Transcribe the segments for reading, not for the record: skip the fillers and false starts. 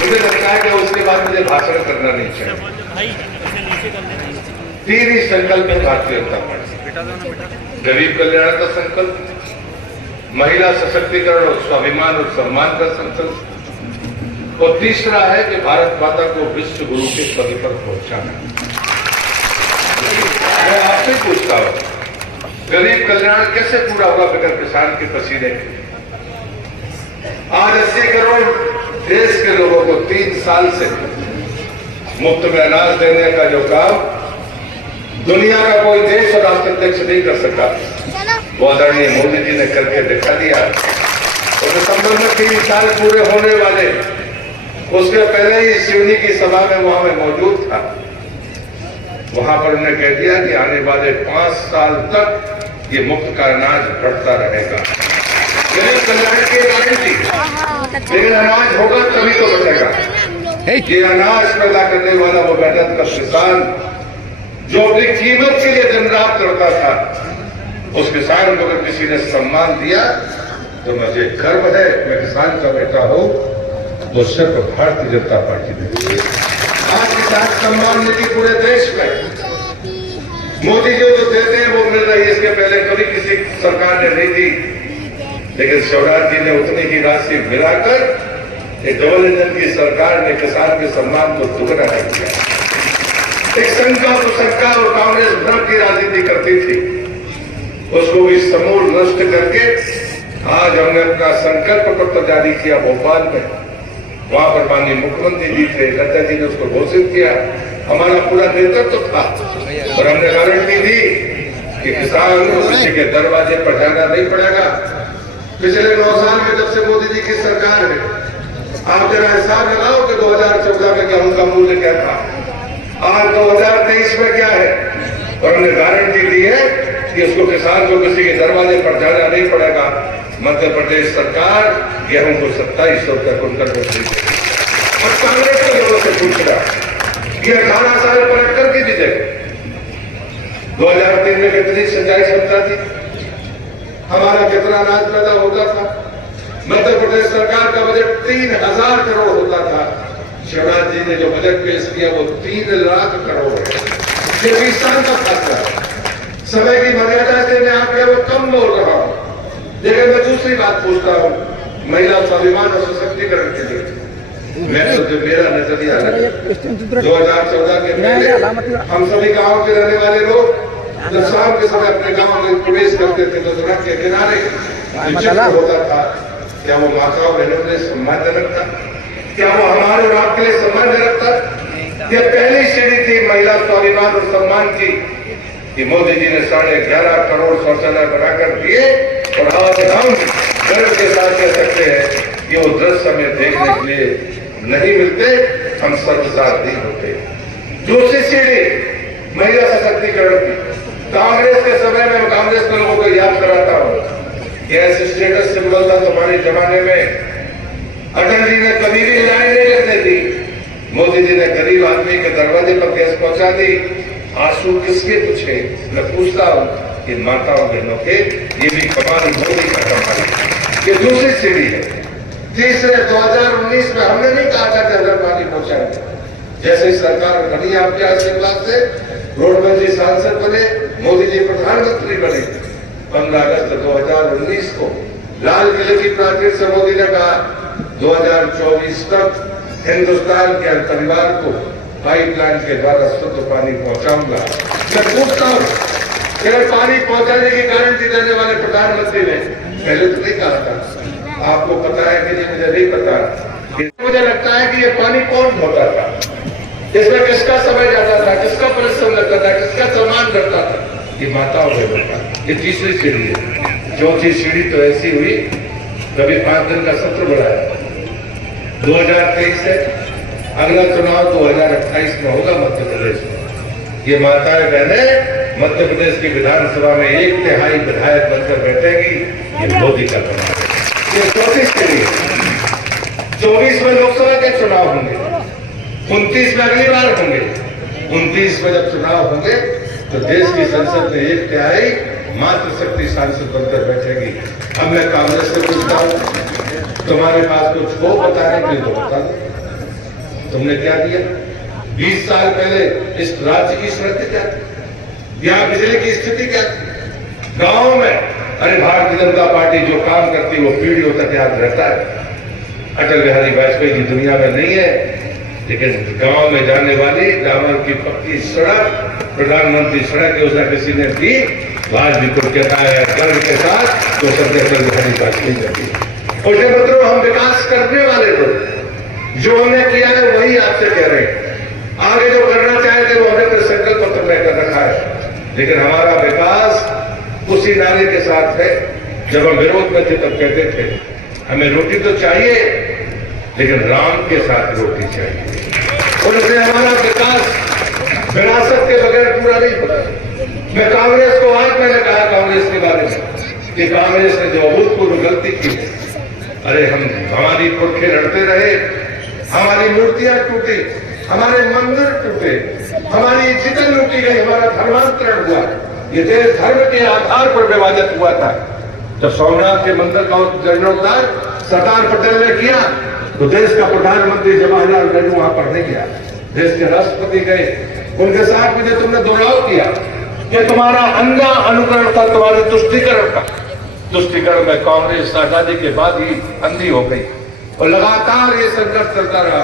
मुझे लगता है कि उसके बाद मुझे भाषण करना नहीं चाहिए। 3 ही संकल्प है भारतीय जनता पार्टी। गरीब कल्याण का संकल्प, महिला सशक्तिकरण और स्वाभिमान और सम्मान का संकल्प, और तीसरा है कि भारत माता को विश्व गुरु के पद पर पहुंचाना। मैं आपसे पूछता हूं, गरीब कल्याण कैसे पूरा होगा बगैर किसान के पसीने के? आज 80 करोड़ देश के लोगों को 3 साल से मुफ्त में अनाज देने का जो काम दुनिया का कोई देश और राष्ट्राध्यक्ष नहीं कर सका, वो आदरणीय मोदी जी ने करके दिखा दिया। और दिसंबर में 3 साल पूरे होने वाले, उसके पहले ही सिवनी की सभा में वहां में मौजूद था। वहां पर उन्होंने कह दिया कि आने वाले 5 साल तक ये मुफ्त का अनाज बढ़ता रहेगा। गरीब कल्याण की गारंटी, लेकिन अनाज होगा तभी तो बचेगा। ये अनाज पैदा करने वाला वो मेहनत का किसान जो अपनी कीमत के लिए दिन रात करता था, उस किसान को अगर किसी ने सम्मान दिया तो मुझे गर्व है, मैं किसान का बेटा हूं, तो सिर्फ भारतीय जनता पार्टी ने। आज किसान सम्मान निधि पूरे देश में मोदी जी जो देते हैं वो मिल रही है, इसके पहले कभी किसी सरकार ने नहीं दी। लेकिन शिवराज जी ने उतनी ही राशि मिलाकर एक डबल इंजन की सरकार ने किसान के सम्मान को दुगना कर दिया। एक शंका कुशंका और कांग्रेस भ्रम की राजनीति करती थी, उसको भी समूल नष्ट करके आज हमने अपना संकल्प पत्र जारी किया भोपाल में। वहां पर माननीय मुख्यमंत्री जी थे, लता जी ने उसको घोषित किया, हमारा पूरा नेतृत्व था और हमने गारंटी दी कि किसान को किसी के दरवाजे पर जाना नहीं पड़ेगा। पिछले 9 साल में जब से मोदी जी की सरकार है, आप जरा हिसाब लगाओ कि 2014 में गेहूं का मूल्य क्या था, आज 2023 में क्या है। और हमने गारंटी दी है कि उसको किसान को किसी के दरवाजे पर जाना नहीं पड़ेगा। मध्य प्रदेश सरकार गेहूं को 2700 रुपये कुंटल को खरीदेगी। और कांग्रेस के लोगों से पूछ रहा कि 18 साल कलेक्टर की विजय 2003 में कितनी सिंचाई क्षमता थी, हमारा कितना अनाज पैदा होता था। मध्य प्रदेश सरकार का बजट 3000 करोड़ होता था। शिवराज जी ने जो बजट पेश किया वो 3 लाख करोड़ है। ये 20 साल का फैसला है। समय की मर्यादा से मैं आपके वो कम बोल रहा हूं। लेकिन मैं दूसरी बात पूछता हूं, महिला स्वाभिमान और सशक्तिकरण के लिए मैं तो जो मेरा नजरिया है, 2014 के पहले हम सभी गांव के रहने वाले लोग जब शाम के समय अपने गांव में प्रवेश करते थे तो सड़क के किनारे होता था, क्या वो माताओं बहनों के लिए सम्मानजनक था? क्या वो हमारे और आपके लिए सम्मानजनक था? ये पहली सीढ़ी थी महिला स्वाभिमान और सम्मान की कि मोदी जी ने 11.5 करोड़ शौचालय बनाकर दिए। और आज हम गर्व के साथ कह सकते हैं कि वो दृश्य हमें देखने के लिए नहीं मिलते, हम सर्वसाध नहीं होते। दूसरी सीढ़ी महिला सशक्तिकरण की, कांग्रेस के समय में कांग्रेस के लोगों को याद कराता हूं, ऐसे स्टेटस सिंबल था तुम्हारे जमाने में, अटल जी ने कभी भी लाइन नहीं लगने दी, मोदी जी ने गरीब आदमी के दरवाजे पर गैस पहुंचा दी। आंसू किसके पूछे? मैं पूछता हूं कि माताओं बहनों के। ये भी कमाल मोदी का कमाल है। ये दूसरी सीढ़ी है। तीसरे 2019 में हमने नहीं कहा था कि अगर पानी पहुंचाएंगे, जैसे सरकार बनी आपके आशीर्वाद से, रोडमल जी सांसद बने, मोदी जी प्रधानमंत्री बने, 15 अगस्त 2019 को लाल किले की प्राचीर से मोदी ने कहा 2024 तक हिंदुस्तान के हर परिवार को पाइपलाइन के द्वारा शुद्ध पानी पहुंचाऊंगा। मैं पूछता हूं, पानी पहुंचाने की गारंटी देने वाले प्रधानमंत्री ने पहले तो नहीं कहा था? आपको पता है कि नहीं? मुझे नहीं पता। मुझे लगता है कि ये पानी कौन ढोता था, इसमें किसका समय जाता था, किसका परिश्रम लगता था, किसका सम्मान करता था? ये माताओं बहनों का। ये तीसरी सीढ़ी है। चौथी सीढ़ी तो ऐसी हुई, कभी 5 दिन का सत्र बढ़ाया। 2023 से अगला चुनाव 2028 में होगा मध्य प्रदेश में। ये माताएं बहनें मध्य प्रदेश की विधानसभा में 1/3 विधायक बनकर बैठेगी। ये मोदी का कमाल है। ये चौथी सीढ़ी है। 24 में लोकसभा के चुनाव होंगे, 29 में अगली बार होंगे, 29 में जब चुनाव होंगे तो देश की संसद में 1/3 मातृशक्ति सांसद बनकर बैठेगी। अब मैं कांग्रेस से पूछता हूं, तुम्हारे पास कुछ हो बताने के लिए तो बता दो। तुमने क्या दिया? 20 साल पहले इस राज्य की स्थिति क्या थी? यहाँ बिजली की स्थिति क्या थी? गांव में अरे भारतीय जनता पार्टी जो काम करती वो पीढ़ियों तक याद रहता है। अटल बिहारी वाजपेयी की दुनिया में नहीं है, लेकिन गांव में जाने वाली डामर की पक्की सड़क, प्रधानमंत्री सड़क योजना किसी ने दी, आज भी कुछ कहता है गर्व के साथ तो सबसे अटल बिहारी वाजपेयी करती। और मित्रों, हम विकास करने वाले लोग जो हमने किया है वही आपसे कह रहे हैं। आगे जो करना चाहते वो हमने अपने संकल्प पत्र में कर रखा है, लेकिन हमारा विकास उसी नारे के साथ है। जब हम विरोध में थे तब कहते थे हमें रोटी तो चाहिए, लेकिन राम के साथ रोटी चाहिए। और इसलिए हमारा विकास विरासत के बगैर पूरा नहीं होता। मैं कांग्रेस को आज मैंने कहा कांग्रेस के बारे में कि कांग्रेस ने जो अभूतपूर्व गलती की, अरे हमारी पुरखे लड़ते रहे, हमारी मूर्तियां टूटी, हमारे मंदिर टूटे, हमारी इज्जतें लूटी गई, हमारा धर्मांतरण हुआ। ये देश धर्म के आधार पर विभाजित हुआ था। जब सोमनाथ के मंदिर का जीर्णोद्धार सरदार पटेल ने किया तो देश का प्रधानमंत्री जवाहरलाल नेहरू वहां पर नहीं गया, देश के राष्ट्रपति गए। उनके साथ में जो तुमने दोहराव किया कि तुम्हारा अंधा अनुकरण था, तुम्हारे तुष्टीकरण का। तुष्टीकरण में कांग्रेस आजादी के बाद ही अंधी हो गई और लगातार ये संघर्ष चलता रहा।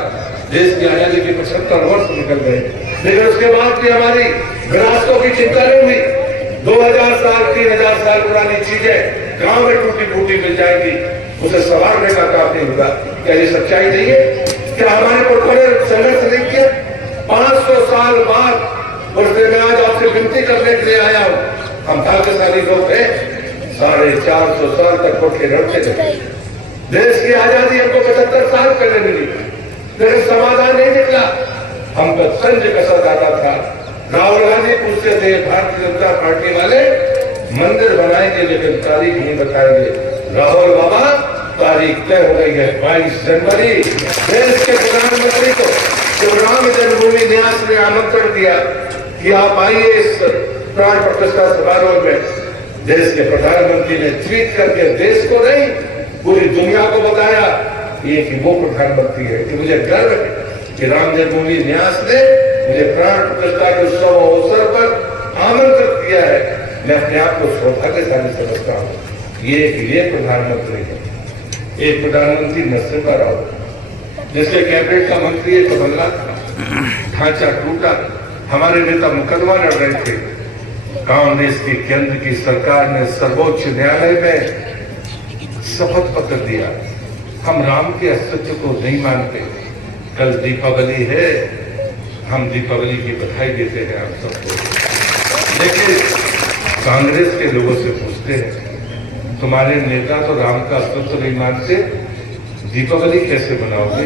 देश की आजादी के 75 वर्ष निकल गए, लेकिन उसके बाद भी हमारी विरासतों की चिंता नहीं हुई। 2000 साल 3000 साल पुरानी चीजें गांव में टूटी फूटी मिल जाएंगी, उसे संवारने का काम नहीं होगा। क्या ये सच्चाई नहीं है? क्या हमारे पुरखों ने संघर्ष नहीं किया? 500 साल बाद और मैं आज आपसे विनती करने के लिए आया हूं। हम भाग्यशाली लोग हैं, 450 साल तक पुरखे लड़ते रहे। देश की आजादी हमको 75 साल पहले मिली, लेकिन समाधान नहीं निकला। हम पर संज कसा जाता था। राहुल गांधी पूछते थे भारतीय जनता पार्टी वाले मंदिर बनाएंगे लेकिन तारीख नहीं बताएंगे। राहुल बाबा तारीख तय हो गई है 22 जनवरी। देश के प्रधानमंत्री को जो राम जन्मभूमि न्यास ने आमंत्रण दिया कि आप आइए इस प्राण प्रतिष्ठा समारोह में, देश के प्रधानमंत्री ने ट्वीट करके देश को नहीं पूरी दुनिया को बताया ये कि वो प्रधानमंत्री है, कि मुझे गर्व है कि राम जन्मभूमि न्यास ने मुझे प्राण प्रतिष्ठा के उत्सव अवसर पर आमंत्रित किया है। मैं अपने आप को सौभाग्यशाली समझता हूँ। ये प्रधानमंत्री है, एक प्रधानमंत्री नरसिम्हा राव जिसके कैबिनेट का मंत्री एक बदला था, ढांचा टूटा, हमारे नेता मुकदमा लड़ रहे थे। कांग्रेस की केंद्र की सरकार ने सर्वोच्च न्यायालय में शपथ पत्र दिया, हम राम के अस्तित्व को नहीं मानते। कल दीपावली है, हम दीपावली की बधाई देते हैं आप सबको। लेकिन कांग्रेस के लोगों से पूछते हैं तुम्हारे नेता तो राम का अस्तित्व नहीं मानते, दीपावली कैसे मनाओगे?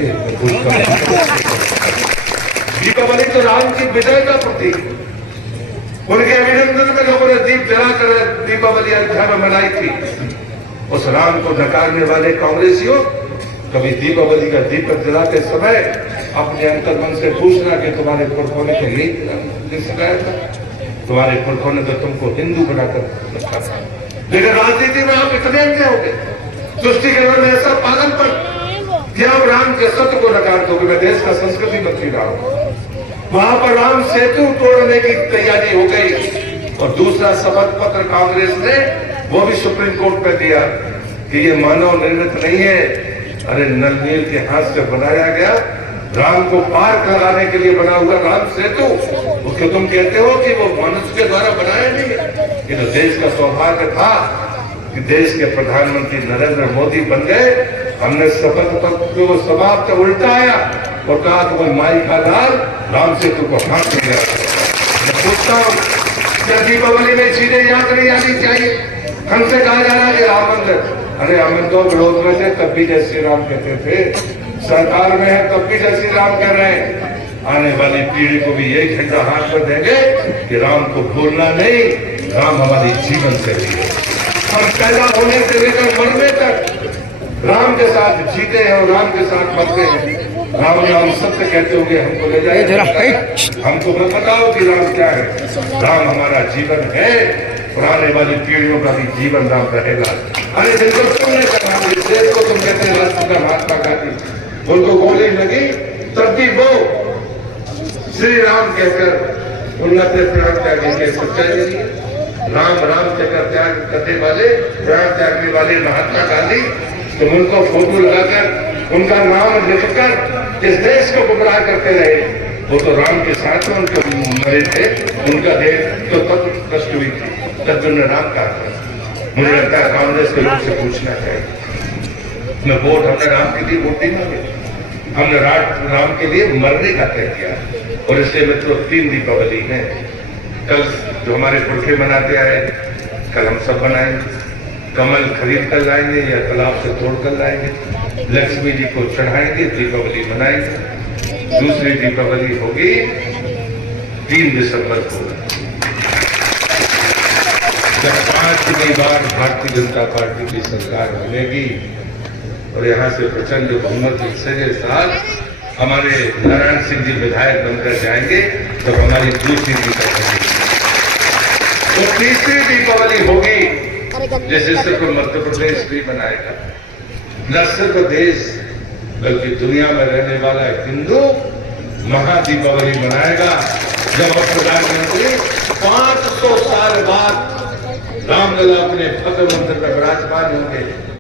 दीपावली तो राम की विजय का प्रतीक है। उनके अभिनंदन में लोगों ने दीप जलाकर दीपावली अयोध्या में मनाई थी। उस राम को नकारने वाले कांग्रेसियों कभी दीपावली का दीपक जलाते समय अपने अंतर्मन से पूछना कि तुम्हारे पुरखों ने तो नहीं सिखाया था, तुम्हारे पुरखों ने तो तुमको हिंदू बनाकर रखा था। लेकिन राजनीति में आप इतने अंधे हो गए, तुष्टीकरण में ऐसा पागलपन कि आप राम के सत्य को नकार दोगे। मैं देश का संस्कृति मंत्री रहा हूं, वहां पर राम सेतु तोड़ने की तैयारी हो गई। और दूसरा शपथ पत्र कांग्रेस ने वो भी सुप्रीम कोर्ट में दिया कि ये मानव निर्मित नहीं है। अरे नलनील के हाथ से बनाया गया राम को पार्क लगाने के लिए बना हुआ राम सेतु, उसको तुम कहते हो कि वो मनुष्य के द्वारा बनाया नहीं है। ये तो देश का सौभाग्य था कि देश के प्रधानमंत्री नरेंद्र मोदी बन गए। हमने शपथ पत्र को समाप्त उल्टाया और कहा कि कोई माई का लाल राम सेतु को हाथ दिया। मैं पूछता हूँ क्या दीपावली में चीजें याद नहीं आनी चाहिए? हमसे कहा जा रहा है राम मंदिर, अरे हम तो विरोध में थे तब भी जय श्री राम कहते थे, सरकार में है तब भी जय श्री राम कह रहे हैं। आने वाली पीढ़ी को भी यही झंडा हाथ में देंगे कि राम को भूलना नहीं, राम हमारी जीवन शैली है। हम पैदा होने से लेकर मरने तक राम के साथ जीते हैं और राम के साथ मरते हैं। राम ने हम सत्य कहते होंगे हमको ले जाए, हमको बताओ कि राम क्या है। राम हमारा जीवन है और आने वाली पीढ़ियों का भी जीवन राम रहेगा। अरे जिनको तुमने कहा देश को तुम कहते हैं राष्ट्रपिता महात्मा गांधी, उनको गोली लगी तब भी वो श्री राम कहकर उन्नत प्राण त्यागी के सच्चाई नहीं है। राम राम कहकर त्याग करने वाले, प्राण त्यागने वाले महात्मा गांधी, तुम उनको फोटो लगाकर उनका नाम लिखकर इस देश को गुमराह करते रहे। वो तो राम के साथ में उनके मरे थे, उनका देह तो तब कष्ट हुई थी, तब जो राम कहा था। मुझे लगता है कांग्रेस के लोग से पूछना चाहिए। मैं वोट हमने राम के लिए वोट नहीं मांगे, हमने राम के लिए मरने का तय किया। और इसलिए मित्रों 3 दीपावली है। कल जो हमारे पुरखे मनाते आए, कल हम सब बनाएंगे। कमल खरीद कर लाएंगे या तालाब से तोड़ कर लाएंगे, लक्ष्मी जी को चढ़ाएंगे, दीपावली मनाएंगे। दूसरी दीपावली होगी 3 दिसंबर को, जब 5वीं बार भारतीय जनता पार्टी की सरकार बनेगी और यहाँ से प्रचंड बहुमत के साथ हमारे नारायण सिंह जी विधायक बनकर जाएंगे, तब हमारी दूसरी दीपावली। तो तीसरी दीपावली होगी जिसे सिर्फ मध्य प्रदेश भी मनाएगा, न सिर्फ देश बल्कि दुनिया में रहने वाला हिंदू महादीपावली मनाएगा, जब हम प्रधानमंत्री 500 साल बाद रामलला अपने भव्य मंदिर में विराजमान होंगे।